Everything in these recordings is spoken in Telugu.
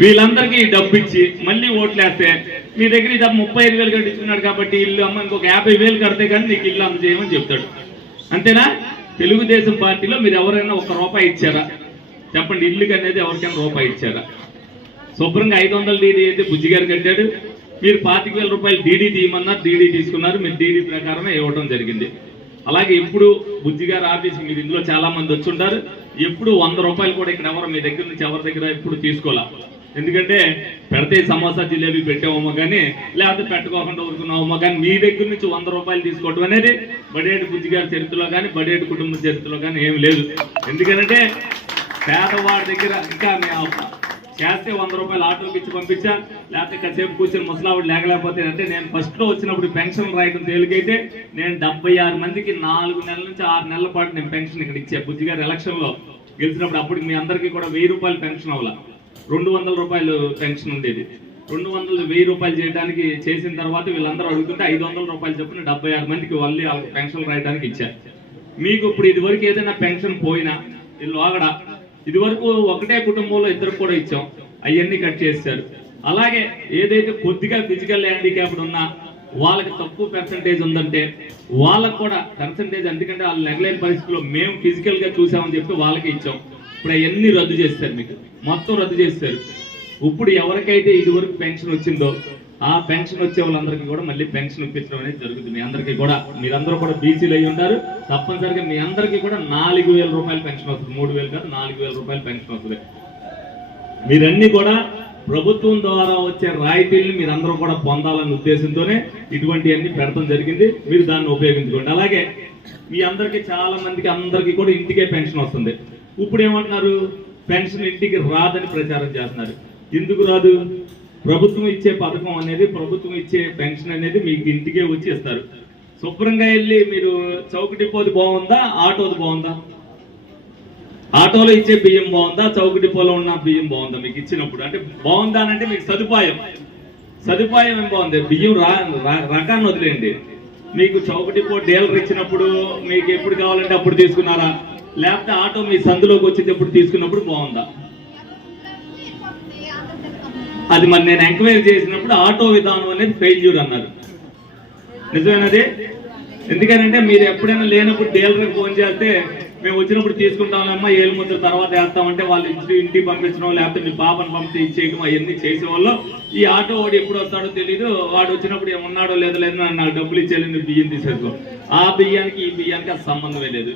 వీళ్ళందరికీ డబ్బు ఇచ్చి మళ్ళీ ఓట్లు వేస్తే మీ దగ్గర ఇది ముప్పై ఐదు వేలు కట్టించుకున్నాడు కాబట్టి ఇల్లు అమ్మ ఇంకొక యాభై వేలు కడితే కానీ నీకు ఇల్లు అమ్మ చేయమని చెప్తాడు. అంతేనా? తెలుగుదేశం పార్టీలో మీరు ఎవరైనా ఒక రూపాయి ఇచ్చారా? చెప్పండి ఇల్లుకి అనేది ఎవరికైనా రూపాయి ఇచ్చారా? శుభ్రంగా ఐదు వందల డీడీ అయితే బుజ్జి గారు కట్టాడు. మీరు పాతిక వేల రూపాయలు డీడీ తీయమన్నారు డీడీ తీసుకున్నారు మీరు డీడీ ప్రకారమే ఇవ్వడం జరిగింది. అలాగే ఇప్పుడు బుజ్జి గారు ఆఫీస్ మీరు ఇందులో చాలా మంది వచ్చుంటారు. ఎప్పుడు వంద రూపాయలు కూడా ఇక్కడ ఎవరు మీ దగ్గర నుంచి ఎవరి దగ్గర ఎప్పుడు తీసుకోలే ఎందుకంటే పెడితే సమోసా జిలేబీ పెట్టామో కానీ లేకపోతే పెట్టుకోకుండా ఊరుకున్నామో కానీ మీ దగ్గర నుంచి వంద రూపాయలు తీసుకోవడం అనేది బడేటి బుజ్జి గారి చరిత్రలో కానీ బడేటి కుటుంబ చరిత్రలో కానీ ఏం లేదు. ఎందుకంటే పేదవాడి దగ్గర ఇంకా మేము చేస్తే వంద రూపాయలు ఆటోకి ఇచ్చి పంపించా లేకపోతే కాసేపు కూర్చొని ముసలావిడ లేకలేకపోతే అంటే నేను ఫస్ట్లో వచ్చినప్పుడు పెన్షన్ రాయడం తేలికైతే నేను డెబ్బై ఆరు మందికి నాలుగు నెలల నుంచి ఆరు నెలల పాటు నేను పెన్షన్ ఇక్కడ ఇచ్చా. బుజ్జిగారు ఎలక్షన్లో గెలిచినప్పుడు అప్పుడు మీ అందరికీ కూడా వెయ్యి రూపాయలు పెన్షన్ అవ్వాల. రెండు వందల రూపాయలు పెన్షన్ ఉండేది. రెండు వందలు వెయ్యి రూపాయలు చేయడానికి చేసిన తర్వాత వీళ్ళందరూ అడుగుతుంటే ఐదు వందల రూపాయలు చొప్పున డెబ్బై ఆరు మందికి మళ్ళీ వాళ్ళకి పెన్షన్ రాయడానికి ఇచ్చారు. మీకు ఇప్పుడు ఇదివరకు ఏదైనా పెన్షన్ పోయినా వీళ్ళు ఇదివరకు ఒకటే కుటుంబంలో ఇద్దరు కూడా ఇచ్చాం. అవన్నీ కట్ చేశారు అలాగే ఏదైతే కొద్దిగా ఫిజికల్ హ్యాండిక్యాప్డ్ ఉన్నా వాళ్ళకి తక్కువ పర్సంటేజ్ ఉందంటే వాళ్ళకు కూడా పర్సంటేజ్ ఎందుకంటే వాళ్ళు నెగలేని పరిస్థితుల్లో మేము ఫిజికల్గా చూసామని చెప్పి వాళ్ళకి ఇచ్చాం. ఇప్పుడు అవన్నీ రద్దు చేస్తారు మీకు. మొత్తం రద్దు చేస్తారు. ఇప్పుడు ఎవరికైతే ఇదివరకు పెన్షన్ వచ్చిందో ఆ పెన్షన్ వచ్చే వాళ్ళందరికీ కూడా మళ్ళీ పెన్షన్ ఇప్పించడం అనేది జరుగుతుంది. మీ అందరికీ కూడా మీరందరూ కూడా బీసీలు అయి ఉంటారు తప్పనిసరిగా మీ అందరికీ కూడా నాలుగు వేల రూపాయలు పెన్షన్ వస్తుంది. మూడు వేలు కాదు నాలుగు వేల రూపాయలు పెన్షన్ వస్తుంది. మీరన్నీ కూడా ప్రభుత్వం ద్వారా వచ్చే రాయితీల్ని మీరందరూ కూడా పొందాలనే ఉద్దేశంతోనే ఇటువంటివన్నీ పెడతాం జరిగింది. మీరు దాన్ని ఉపయోగించుకోండి. అలాగే మీ అందరికీ చాలా మందికి అందరికీ కూడా ఇంటికే పెన్షన్ వస్తుంది. ఇప్పుడు ఏమంటున్నారు? పెన్షన్ ఇంటికి రాదని ప్రచారం చేస్తున్నారు. ఎందుకు రాదు? ప్రభుత్వం ఇచ్చే పథకం అనేది ప్రభుత్వం ఇచ్చే పెన్షన్ అనేది మీకు ఇంటికే వచ్చి ఇస్తారు శుభ్రంగా వెళ్ళి మీరు చౌక డిపోది బాగుందా? ఆటోది బాగుందా? ఆటోలో ఇచ్చే బియ్యం బాగుందా? చౌక డిపోలో ఉన్న బియ్యం బాగుందా? మీకు ఇచ్చినప్పుడు. అంటే బాగుందా అని అంటే మీకు సదుపాయం. సదుపాయం ఏం బాగుంది? బియ్యం రా రకాన్ని వదిలేయండి. మీకు చౌక డిపో డీలర్ ఇచ్చినప్పుడు మీకు ఎప్పుడు కావాలంటే అప్పుడు తీసుకున్నారా? లేకపోతే ఆటో మీ సందులోకి వచ్చేటప్పుడు తీసుకున్నప్పుడు బాగుందా? అది మరి నేను ఎంక్వైరీ చేసినప్పుడు ఆటో విధానం అనేది ఫెయిల్యూర్ అన్నారు. నిజమేనది ఎందుకనంటే మీరు ఎప్పుడైనా లేనప్పుడు డీలర్కి ఫోన్ చేస్తే మేము వచ్చినప్పుడు తీసుకుంటామమ్మా ఏళ్ళు ముద్ర తర్వాత వేస్తామంటే వాళ్ళు ఇంటి ఇంటికి పంపించడం లేకపోతే మీ పాపను పంపితే ఇచ్చేయడం అవన్నీ చేసేవాళ్ళు. ఈ ఆటో వాడు ఎప్పుడు వస్తాడో తెలియదు వాడు వచ్చినప్పుడు ఏమున్నాడో లేదో లేదు నాకు డబ్బులు ఇచ్చేయాలి నువ్వు బియ్యం తీసేసుకో. ఆ బియ్యానికి ఈ బియ్యానికి అది సంబంధమే లేదు.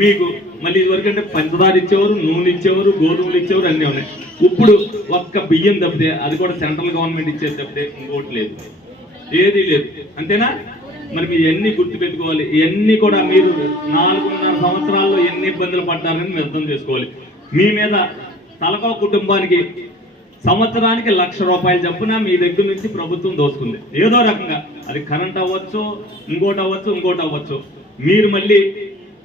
మీకు మళ్ళీ ఇదివరకు అంటే పంచదార ఇచ్చేవారు నూనె ఇచ్చేవారు గోధుమలు ఇచ్చేవారు అన్నీ ఉన్నాయి. ఇప్పుడు ఒక్క బియ్యం తప్పితే అది కూడా సెంట్రల్ గవర్నమెంట్ ఇచ్చేది తప్పితే ఇంకోటి లేదు. ఏది లేదు. అంతేనా? మరి మీరు ఎన్ని గుర్తు పెట్టుకోవాలి? ఇవన్నీ కూడా మీరు నాలుగున్నర సంవత్సరాల్లో ఎన్ని ఇబ్బందులు పడ్డారని మీరు అర్థం చేసుకోవాలి. మీ మీద తలకో కుటుంబానికి సంవత్సరానికి లక్ష రూపాయలు చొప్పున మీ దగ్గర నుంచి ప్రభుత్వం దోసుకుంది. ఏదో రకంగా. అది కరెంట్ అవ్వచ్చు ఇంకోటి అవ్వచ్చు ఇంకోటి అవ్వచ్చు. మీరు మళ్ళీ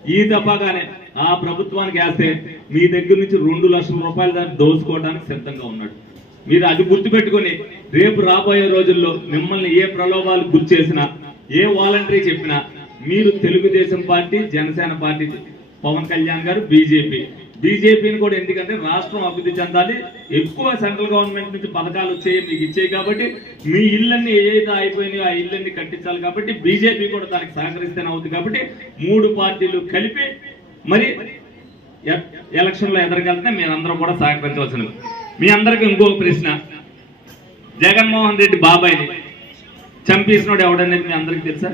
ఈ దఫాగానే ఆ ప్రభుత్వానికి వేస్తే మీ దగ్గర నుంచి రెండు లక్షల రూపాయలు దాన్ని దోచుకోవడానికి సిద్ధంగా ఉన్నాడు. మీరు అది గుర్తుపెట్టుకొని రేపు రాబోయే రోజుల్లో మిమ్మల్ని ఏ ప్రలోభాలు గుర్తు చేసినా ఏ వాలంటరీ చెప్పినా మీరు Telugu Desam party Janasena party Pawan Kalyan garu BJP. బీజేపీని కూడా ఎందుకంటే రాష్ట్రం అభివృద్ధి చెందాలి. ఎక్కువ సెంట్రల్ గవర్నమెంట్ నుంచి పథకాలు వచ్చాయి మీకు ఇచ్చాయి కాబట్టి మీ ఇళ్ళన్ని ఏదైతే అయిపోయినాయో ఆ ఇళ్ళన్ని కట్టించాలి కాబట్టి బీజేపీ కూడా దానికి సహకరిస్తేనే అవుతుంది కాబట్టి మూడు పార్టీలు కలిపి మరి ఎలక్షన్లో ఎదరగలిగితే మీరందరూ కూడా సహకరించవలసినది. మీ అందరికి ఇంకో ప్రశ్న. జగన్మోహన్ రెడ్డి బాబాయ్ని చంపేసినోడు ఎవడనేది మీ అందరికి తెలుసా?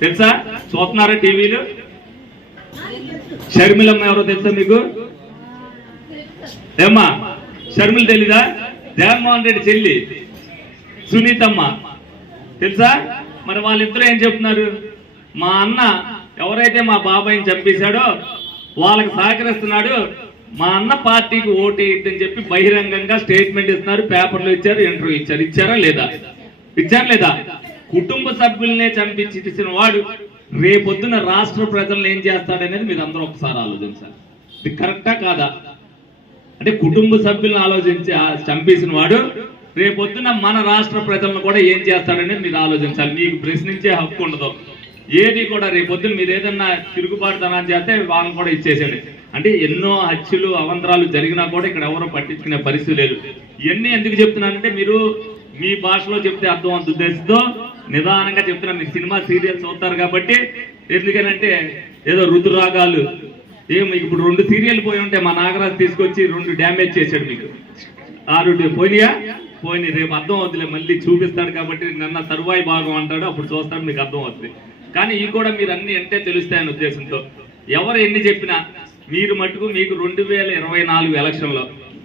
తెలుసా? చూస్తున్నారా టీవీలు? షర్మిలమ్మ ఎవరో తెలుసా మీకు? ఏమ్మా షర్మిల తెలీదా? జగన్మోహన్ రెడ్డి చెల్లి సునీతమ్మ. తెలుసా? మరి వాళ్ళిద్దరూ ఏం చెప్తున్నారు? మా అన్న ఎవరైతే మా బాబాయిని చంపేశాడో వాళ్ళకి సహకరిస్తున్నాడు మా అన్న పార్టీకి ఓటేయద్దని చెప్పి బహిరంగంగా స్టేట్మెంట్ ఇస్తున్నారు పేపర్లు ఇచ్చారు ఇంటర్వ్యూ ఇచ్చారు ఇచ్చారా లేదా? ఇచ్చారా లేదా? కుటుంబ సభ్యులనే చంపించి ఇచ్చిన వాడు రేపొద్దున రాష్ట్ర ప్రజలను ఏం చేస్తాడనేది మీరు అందరూ ఒకసారి ఆలోచించాలి. ఇది కరెక్టా కాదా? అంటే కుటుంబ సభ్యులను ఆలోచించి చంపేసిన వాడు రేపొద్దున మన రాష్ట్ర ప్రజలను కూడా ఏం చేస్తాడనేది మీరు ఆలోచించాలి. మీకు ప్రశ్నించే హక్కు ఉండదు. ఏది కూడా రేపొద్దున మీరు ఏదన్నా తిరుగుబాటుతనాన్ని చేస్తే వాళ్ళని కూడా ఇచ్చేసేది అంటే ఎన్నో హత్యలు అవంతరాలు జరిగినా కూడా ఇక్కడ ఎవరో పట్టించుకునే పరిస్థితి లేదు. ఇవన్నీ ఎందుకు చెప్తున్నానంటే మీరు మీ భాషలో చెప్తే అర్థం అంత ఉద్దేశంతో నిదానంగా చెప్తున్నా. మీరు సినిమా సీరియల్స్ చూస్తారు కాబట్టి ఎందుకనంటే ఏదో రుతురాగాలు. ఏం మీకు ఇప్పుడు రెండు సీరియల్ పోయి ఉంటే మా నాగరాజు తీసుకొచ్చి రెండు డ్యామేజ్ చేశాడు మీకు. ఆ పోయినాయా? పోయినాయి. రేపు అర్థం అవుతుందిలే. మళ్ళీ చూపిస్తాడు కాబట్టి నన్న తరువాయి భాగం అంటాడు. అప్పుడు చూస్తాడు మీకు అర్థం అవుతుంది. కానీ ఇవి కూడా మీరు అన్ని అంటే తెలుస్తాయని ఉద్దేశంతో. ఎవరు ఎన్ని చెప్పినా మీరు మటుకు మీకు రెండు వేల ఇరవై నాలుగు ఎలక్షన్లో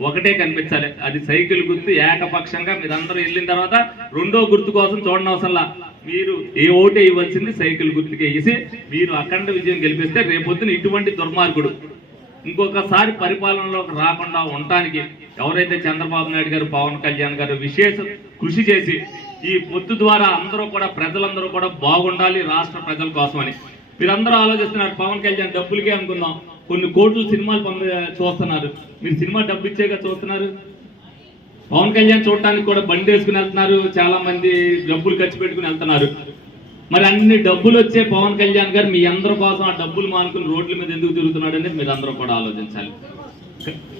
ఒకటే కనిపించాలి. అది సైకిల్ గుర్తు ఏకపక్షంగా మీరందరూ వెళ్ళిన తర్వాత రెండో గుర్తు కోసం చూడనవసరంలా మీరు ఏ ఓటే ఇవ్వాల్సింది సైకిల్ గుర్తుకే వేసి మీరు అఖండ విజయం గెలిపిస్తే రేపొద్దున ఇటువంటి దుర్మార్గుడు. ఇంకొకసారి పరిపాలనలోకి రాకుండా ఉండటానికి ఎవరైతే చంద్రబాబు నాయుడు గారు పవన్ కళ్యాణ్ గారు విశేష కృషి చేసి ఈ పొత్తు ద్వారా అందరూ కూడా ప్రజలందరూ కూడా బాగుండాలి రాష్ట్ర ప్రజల కోసమని. మీరందరూ ఆలోచిస్తున్నారు పవన్ కళ్యాణ్ డబ్బులకే అనుకుందాం. కొన్ని కోట్లు సినిమాలు పంప చూస్తున్నారు. మీరు సినిమా డబ్బు ఇచ్చేగా చూస్తున్నారు. పవన్ కళ్యాణ్ చూడటానికి కూడా బండి వేసుకుని వెళ్తున్నారు. చాలా మంది డబ్బులు ఖర్చు పెట్టుకుని వెళ్తున్నారు. మరి అన్ని డబ్బులు వచ్చే పవన్ కళ్యాణ్ గారు మీ అందరి కోసం ఆ డబ్బులు మానుకుని రోడ్ల మీద ఎందుకు తిరుగుతున్నాడు అనేది మీరు అందరూ కూడా ఆలోచించాలి.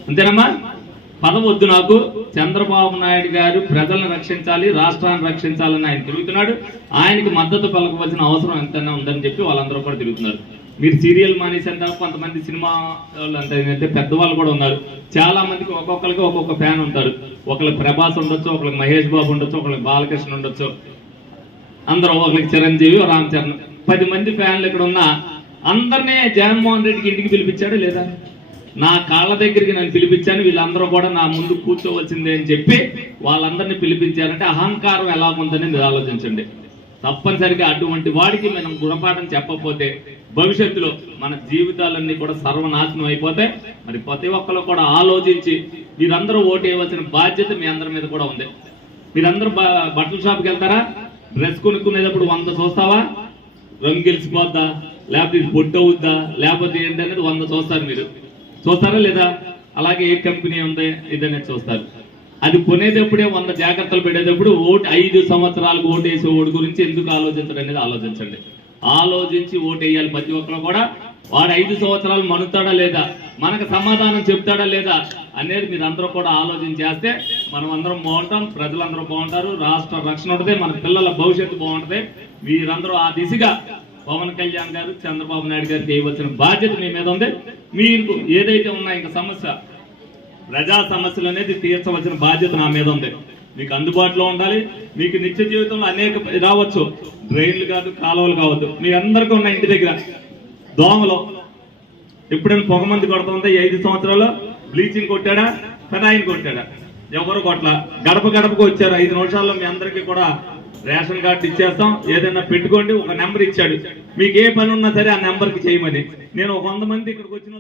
అంతేనమ్మా? పదవద్దు నాకు. చంద్రబాబు నాయుడు గారు ప్రజలను రక్షించాలి రాష్ట్రాన్ని రక్షించాలని ఆయన తిరుగుతున్నాడు. ఆయనకి మద్దతు పలకవలసిన అవసరం ఎంతైనా ఉందని చెప్పి వాళ్ళందరూ కూడా తిరుగుతున్నారు. మీరు సీరియల్ మానేసేంత కొంతమంది సినిమా వాళ్ళు అంటే ఏంటంటే పెద్దవాళ్ళు కూడా ఉన్నారు. చాలా మందికి ఒక్కొక్కరికి ఒక్కొక్క ఫ్యాన్ ఉంటారు. ఒకళ్ళకి ప్రభాస్ ఉండొచ్చు ఒకళ్ళకి మహేష్ బాబు ఉండొచ్చు ఒకళ్ళకి బాలకృష్ణ ఉండొచ్చు. అందరూ ఒకరికి చిరంజీవి రామ్ చరణ్. పది మంది ఫ్యాన్లు ఇక్కడ ఉన్నా అందరినీ జగన్మోహన్ రెడ్డికి ఇంటికి పిలిపించాడు లేదా? నా కాళ్ళ దగ్గరికి నన్ను పిలిపించాను. వీళ్ళందరూ కూడా నా ముందు కూర్చోవలసిందే అని చెప్పి వాళ్ళందరినీ పిలిపించారంటే అహంకారం ఎలా ఉందని మీరు ఆలోచించండి. తప్పనిసరిగా అటువంటి వాడికి మనం గుణపాఠం చెప్పకపోతే భవిష్యత్తులో మన జీవితాలన్నీ కూడా సర్వనాశనం అయిపోతే మరి ప్రతి ఒక్కరు కూడా ఆలోచించి మీరందరూ ఓటు వేయవలసిన బాధ్యత మీ అందరి మీద కూడా ఉంది. మీరందరూ బట్టల షాప్కి వెళ్తారా? డ్రెస్ కొనుక్కునేటప్పుడు వంద చూస్తావా? రంగు గెలిచిపోద్దా లేకపోతే ఇది పొట్టు అవుద్దా? లేకపోతే అనేది వంద చూస్తారు మీరు. చూస్తారా లేదా? అలాగే ఏ కంపెనీ ఉంది ఇదనేది చూస్తారు. అది కొనేటప్పుడే వంద జాగ్రత్తలు పెట్టేటప్పుడు ఓటు ఐదు సంవత్సరాలకు ఓటు వేసే ఓటు గురించి ఎందుకు ఆలోచించడం అనేది ఆలోచించండి. ఆలోచించి ఓటేయాలి ప్రతి ఒక్కరు కూడా. వాడు ఐదు సంవత్సరాలు మనుతాడా లేదా? మనకు సమాధానం చెప్తాడా లేదా? అనేది మీరు అందరూ కూడా ఆలోచన చేస్తే మనం అందరం బాగుంటాం ప్రజలందరూ బాగుంటారు రాష్ట్ర రక్షణ ఉంటుంది మన పిల్లల భవిష్యత్తు బాగుంటుంది. మీరందరూ ఆ దిశగా పవన్ కళ్యాణ్ గారు చంద్రబాబు నాయుడు గారు చేయవలసిన బాధ్యత మీ మీద ఉంది. మీకు ఏదైతే ఉన్నా ఇంకా సమస్య ప్రజా సమస్యలు అనేది తీర్చవలసిన బాధ్యత నా మీద ఉంది. మీకు అందుబాటులో ఉండాలి. మీకు నిత్య జీవితంలో అనేక రావచ్చు. డ్రైన్లు కాదు కాలువలు కావద్దు. మీ అందరికీ ఉన్న ఇంటి దగ్గర. దోమలు. ఎప్పుడైనా పొగ మంది కొడుతుందా? ఐదు సంవత్సరాల్లో బ్లీచింగ్ కొట్టాడా? ఫెనాయిన్ కొట్టాడా? ఎవరు కొట్ల గడప గడపకు వచ్చారు. ఐదు నిమిషాల్లో మీ అందరికీ కూడా రేషన్ కార్డు ఇచ్చేస్తాం. ఏదైనా పెట్టుకోండి. ఒక నెంబర్ ఇచ్చాడు. మీకు ఏ పని ఉన్నా సరే ఆ నెంబర్కి చేయమని. నేను ఒక వంద మంది ఇక్కడికి వచ్చిన